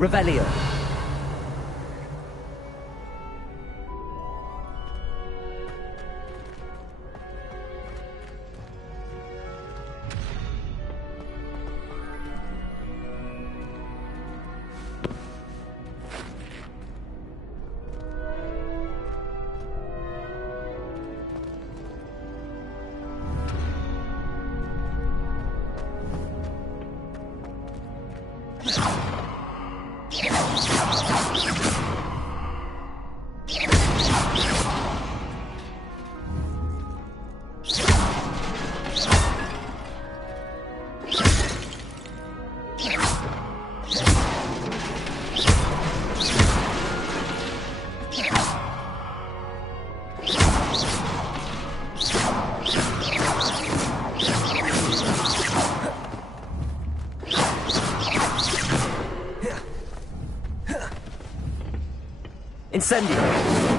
Revelio. Incendio.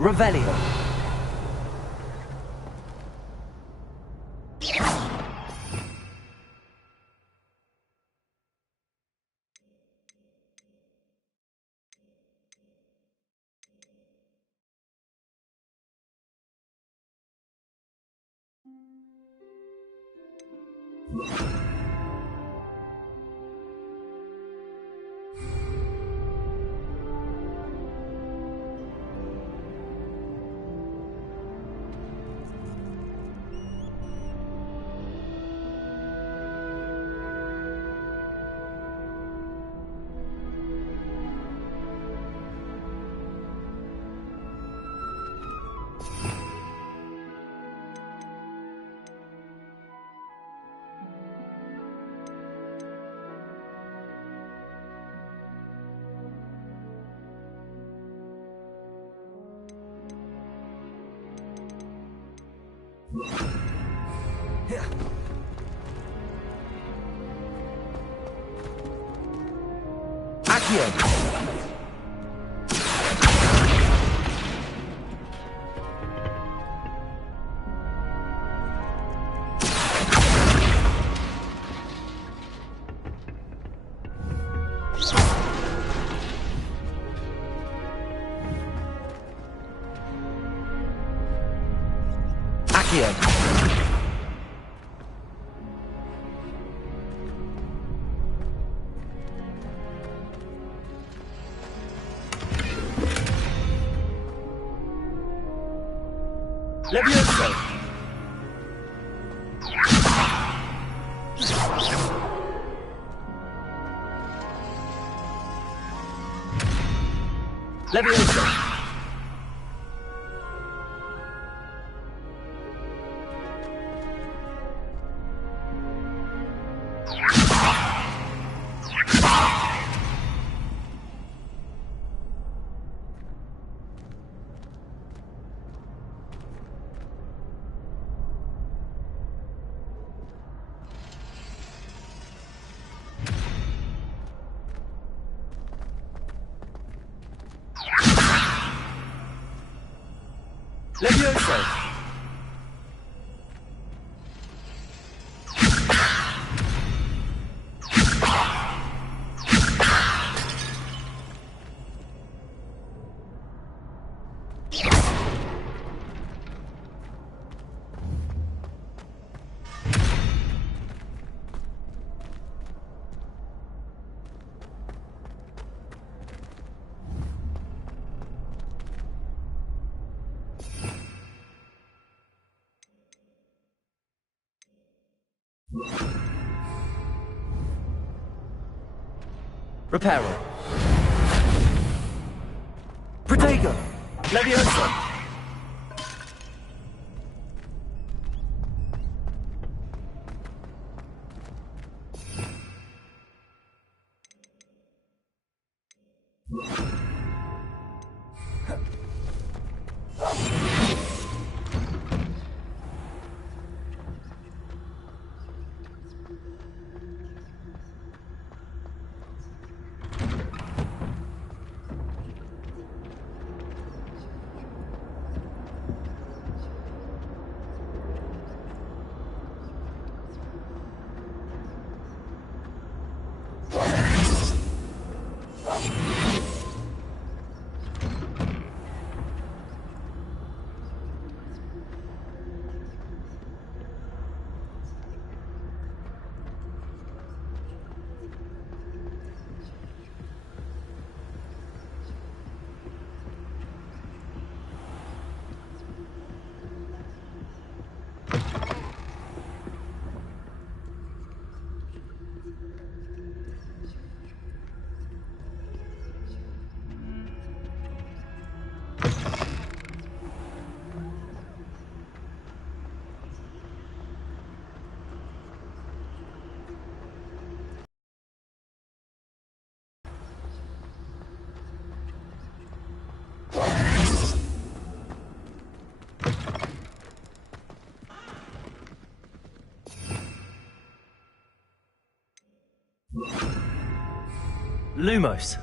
Revelio. Accio. Accio. Levioso! Levioso! Levioso! Reparo. Protego. Levioso. Lumos.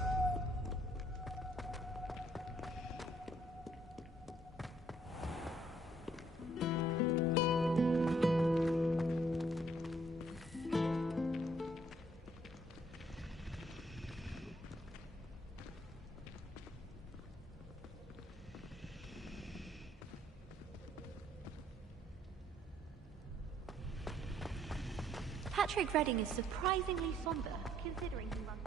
Patrick Redding is surprisingly somber, considering he runs.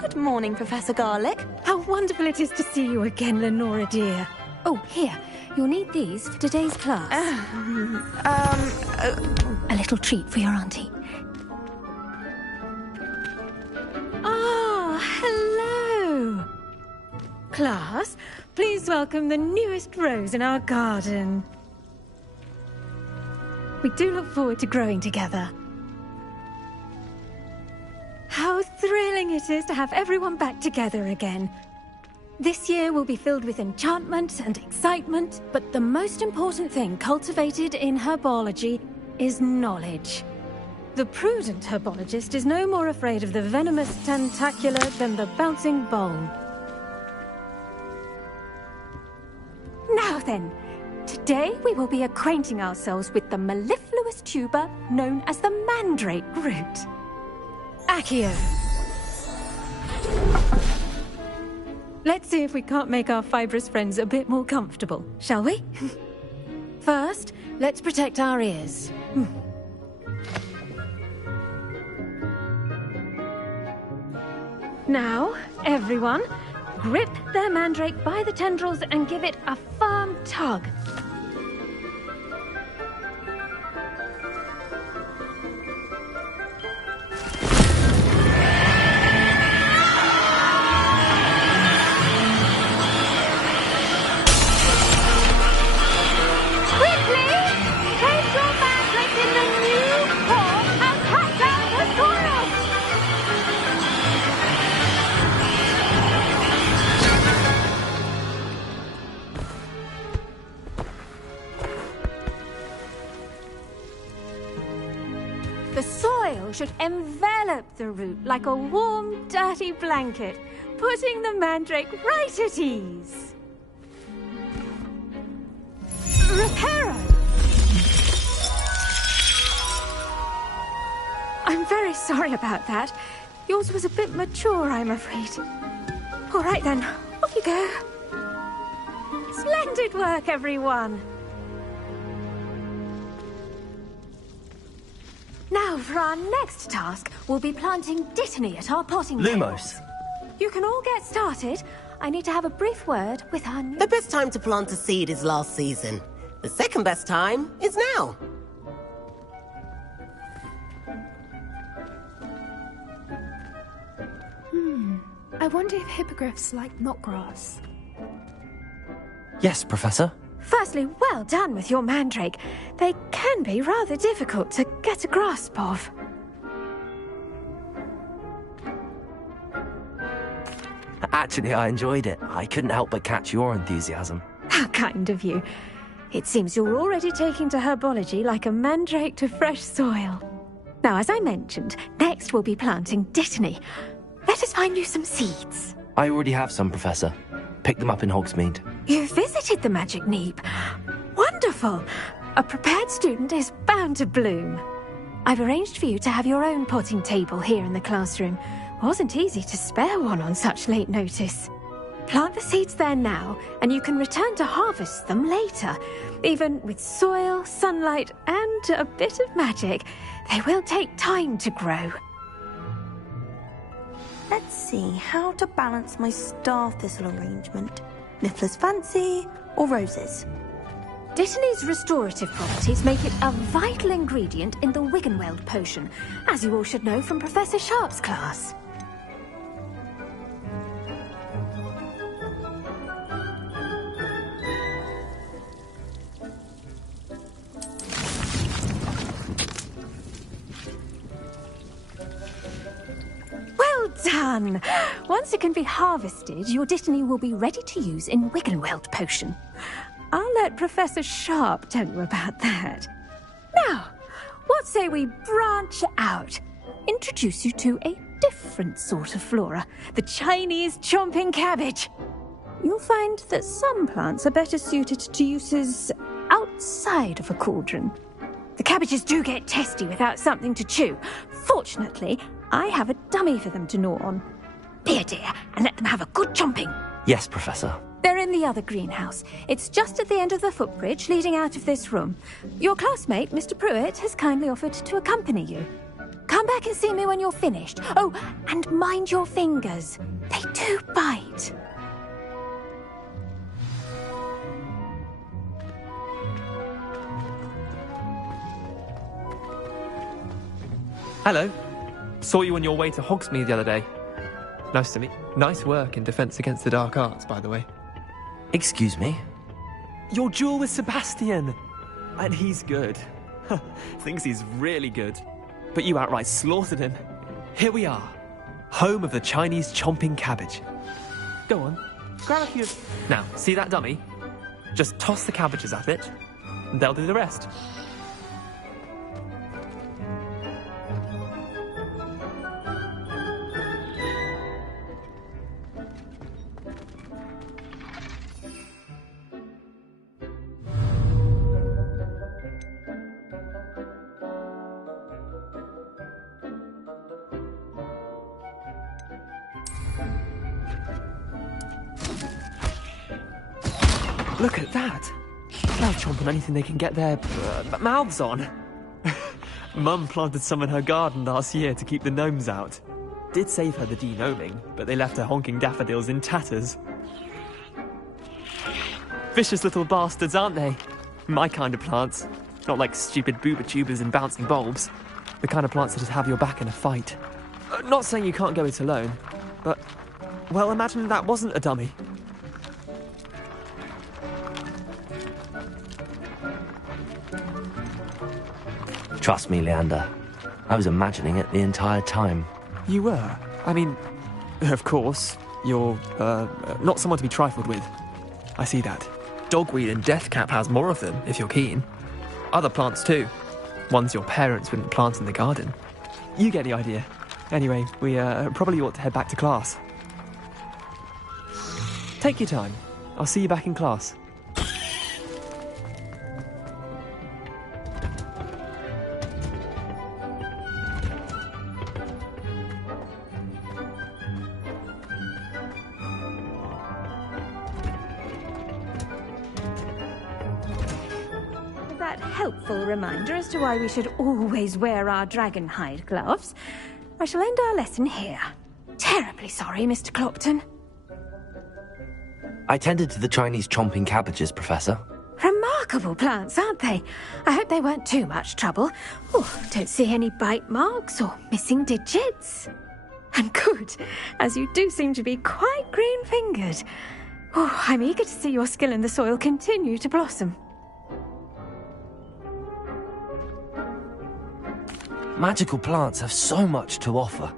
Good morning, Professor Garlick. How wonderful it is to see you again, Lenora dear. Oh, here. You'll need these for today's class. A little treat for your auntie. Ah, hello. Class, please welcome the newest rose in our garden. We do look forward to growing together. How thrilling it is to have everyone back together again. This year will be filled with enchantment and excitement, but the most important thing cultivated in herbology is knowledge. The prudent herbologist is no more afraid of the venomous tentacula than the bouncing bulb. Now then, today we will be acquainting ourselves with the mellifluous tuber known as the mandrake root. Accio. Let's see if we can't make our fibrous friends a bit more comfortable, shall we? First, let's protect our ears. Now, everyone, grip their mandrake by the tendrils and give it a firm tug. The soil should envelop the root like a warm, dirty blanket, putting the mandrake right at ease. Reparo! I'm very sorry about that. Yours was a bit mature, I'm afraid. All right then, off you go. Splendid work, everyone. Now, for our next task, we'll be planting dittany at our potting Lumos. tables. You can all get started. I need to have a brief word with our new... The best time to plant a seed is last season. The second best time is now. I wonder if hippogriffs like knotgrass. Yes, Professor. Firstly, well done with your mandrake. They can be rather difficult to get a grasp of. Actually, I enjoyed it. I couldn't help but catch your enthusiasm. How kind of you. It seems you're already taking to herbology like a mandrake to fresh soil. Now, as I mentioned, next we'll be planting dittany. Let us find you some seeds. I already have some, Professor. Pick them up in Hogsmeade. You visited the Magic Neep. Wonderful! A prepared student is bound to bloom. I've arranged for you to have your own potting table here in the classroom. Wasn't easy to spare one on such late notice. Plant the seeds there now, and you can return to harvest them later. Even with soil, sunlight, and a bit of magic, they will take time to grow. Let's see how to balance my star thistle arrangement. Niffler's fancy or roses? Dittany's restorative properties make it a vital ingredient in the Wiggenweld potion, as you all should know from Professor Sharp's class. Well done! Once it can be harvested, your dittany will be ready to use in Wiggenweld potion. I'll let Professor Sharp tell you about that. Now, what say we branch out? Introduce you to a different sort of flora, the Chinese chomping cabbage. You'll find that some plants are better suited to uses outside of a cauldron. The cabbages do get testy without something to chew. Fortunately, I have a dummy for them to gnaw on. Be a dear and let them have a good chomping. Yes, Professor. They're in the other greenhouse. It's just at the end of the footbridge leading out of this room. Your classmate, Mr. Pruitt, has kindly offered to accompany you. Come back and see me when you're finished. Oh, and mind your fingers. They do bite. Hello. Saw you on your way to Hogsmeade the other day. Nice to meet. Nice work in Defense Against the Dark Arts, by the way. Excuse me? Your duel with Sebastian! And he's good. Thinks he's really good. But you outright slaughtered him. Here we are. Home of the Chinese chomping cabbage. Go on. grab a few. Now, see that dummy? Just toss the cabbages at it, and they'll do the rest. Look at that! They'll chomp on anything they can get their mouths on. Mum planted some in her garden last year to keep the gnomes out. Did save her the de-gnoming, but they left her honking daffodils in tatters. Vicious little bastards, aren't they? My kind of plants. Not like stupid booba tubers and bouncing bulbs. The kind of plants that just have your back in a fight. Not saying you can't go it alone, but, well, imagine that wasn't a dummy. Trust me, Leander. I was imagining it the entire time. You were? I mean, of course, you're, not someone to be trifled with. I see that. Dogweed and deathcap has more of them, if you're keen. Other plants too. Ones your parents wouldn't plant in the garden. You get the idea. Anyway, we, probably ought to head back to class. Take your time. I'll see you back in class. That helpful reminder as to why we should always wear our dragon hide gloves, I shall end our lesson here. Terribly sorry, Mr. Clopton. I tended to the Chinese chomping cabbages, Professor. Remarkable plants, aren't they? I hope they weren't too much trouble. Oh, don't see any bite marks or missing digits. And good, as you do seem to be quite green-fingered. Oh, I'm eager to see your skill in the soil continue to blossom. Magical plants have so much to offer.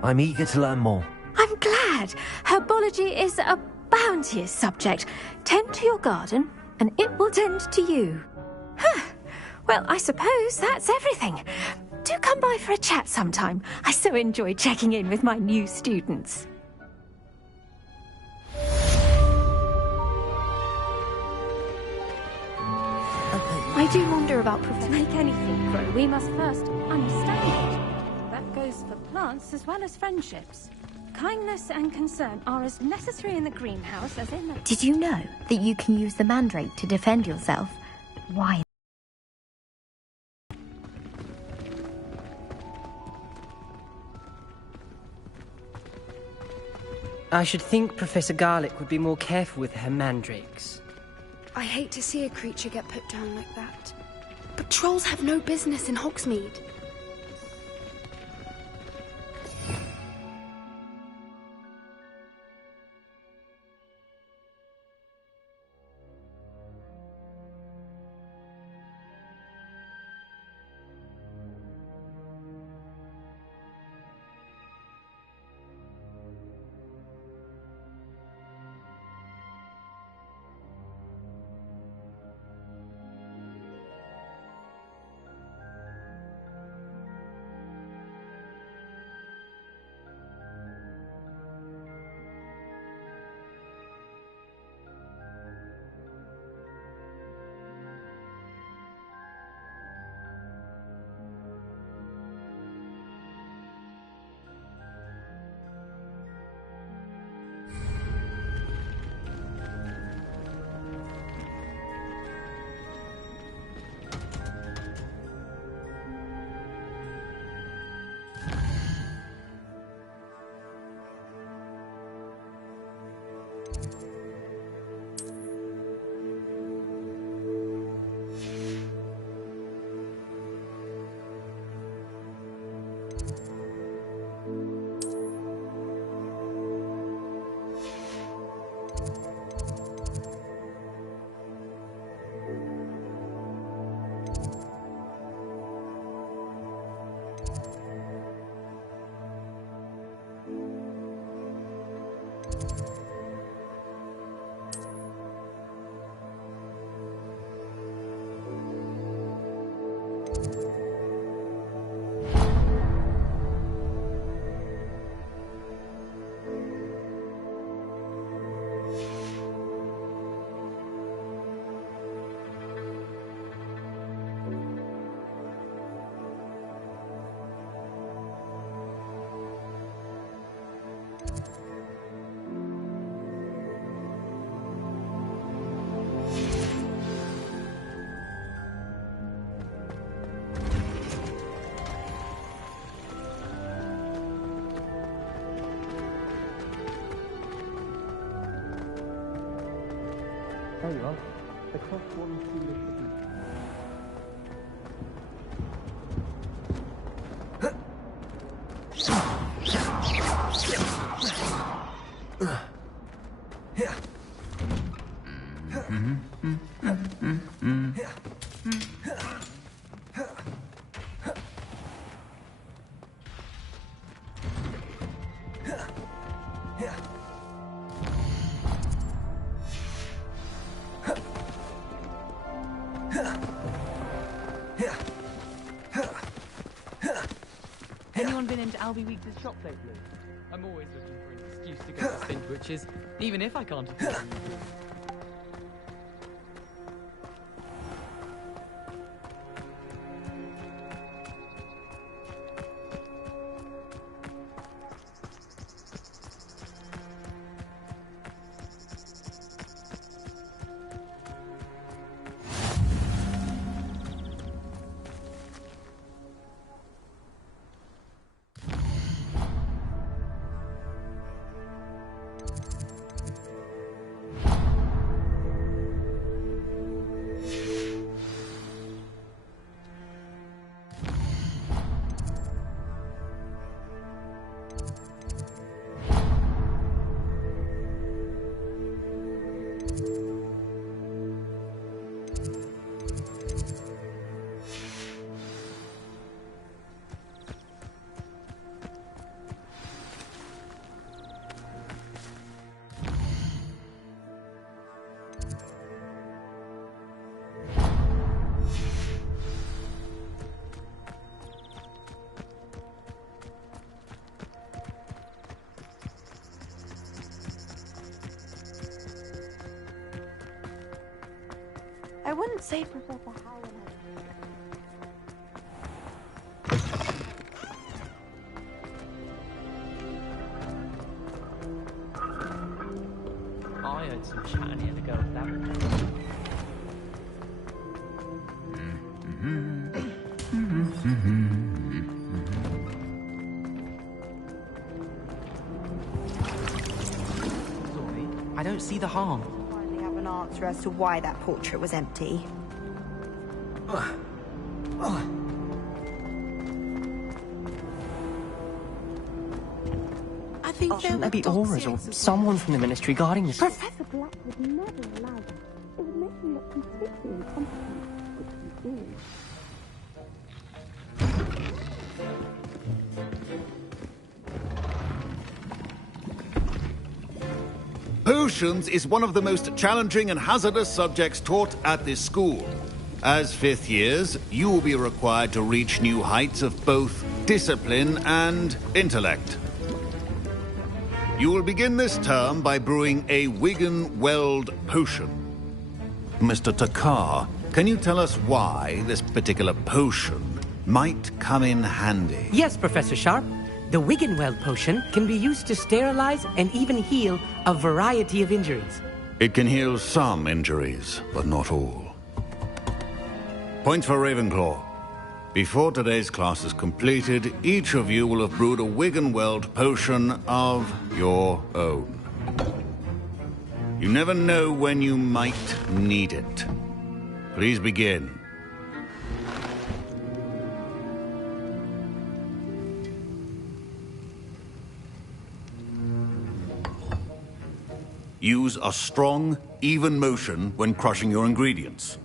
I'm eager to learn more. I'm glad. Herbology is a bounteous subject. Tend to your garden, and it will tend to you. Huh. Well, I suppose that's everything. Do come by for a chat sometime. I so enjoy checking in with my new students. I do wonder about Professor. To make anything grow, we must first understand it. That goes for plants as well as friendships. Kindness and concern are as necessary in the greenhouse as in the... Did you know that you can use the mandrake to defend yourself? Why? I should think Professor Garlick would be more careful with her mandrakes. I hate to see a creature get put down like that. But trolls have no business in Hogsmeade. There you are. The class 1 Swedish city. Anyone been into Albie Weeks' shop lately? I'm always looking for an excuse to go to Spin Witches, even if I can't afford them. I wouldn't say Professor Howard. I heard some chat and he had to go with that. Sorry, I don't see the harm. Finally have an answer as to why that portrait was empty. I think there be auras or someone from the ministry guarding this. Professor Black would never allow that. It would make him look completely incompetent, which he is. Potions is one of the most challenging and hazardous subjects taught at this school. As fifth years, you will be required to reach new heights of both discipline and intellect. You will begin this term by brewing a Wiggenweld potion. Mr. Takar, can you tell us why this particular potion might come in handy? Yes, Professor Sharp. The Wiggenweld potion can be used to sterilize and even heal a variety of injuries. It can heal some injuries, but not all. Points for Ravenclaw. Before today's class is completed, each of you will have brewed a Wiggenweld potion of your own. You never know when you might need it. Please begin. Use a strong, even motion when crushing your ingredients.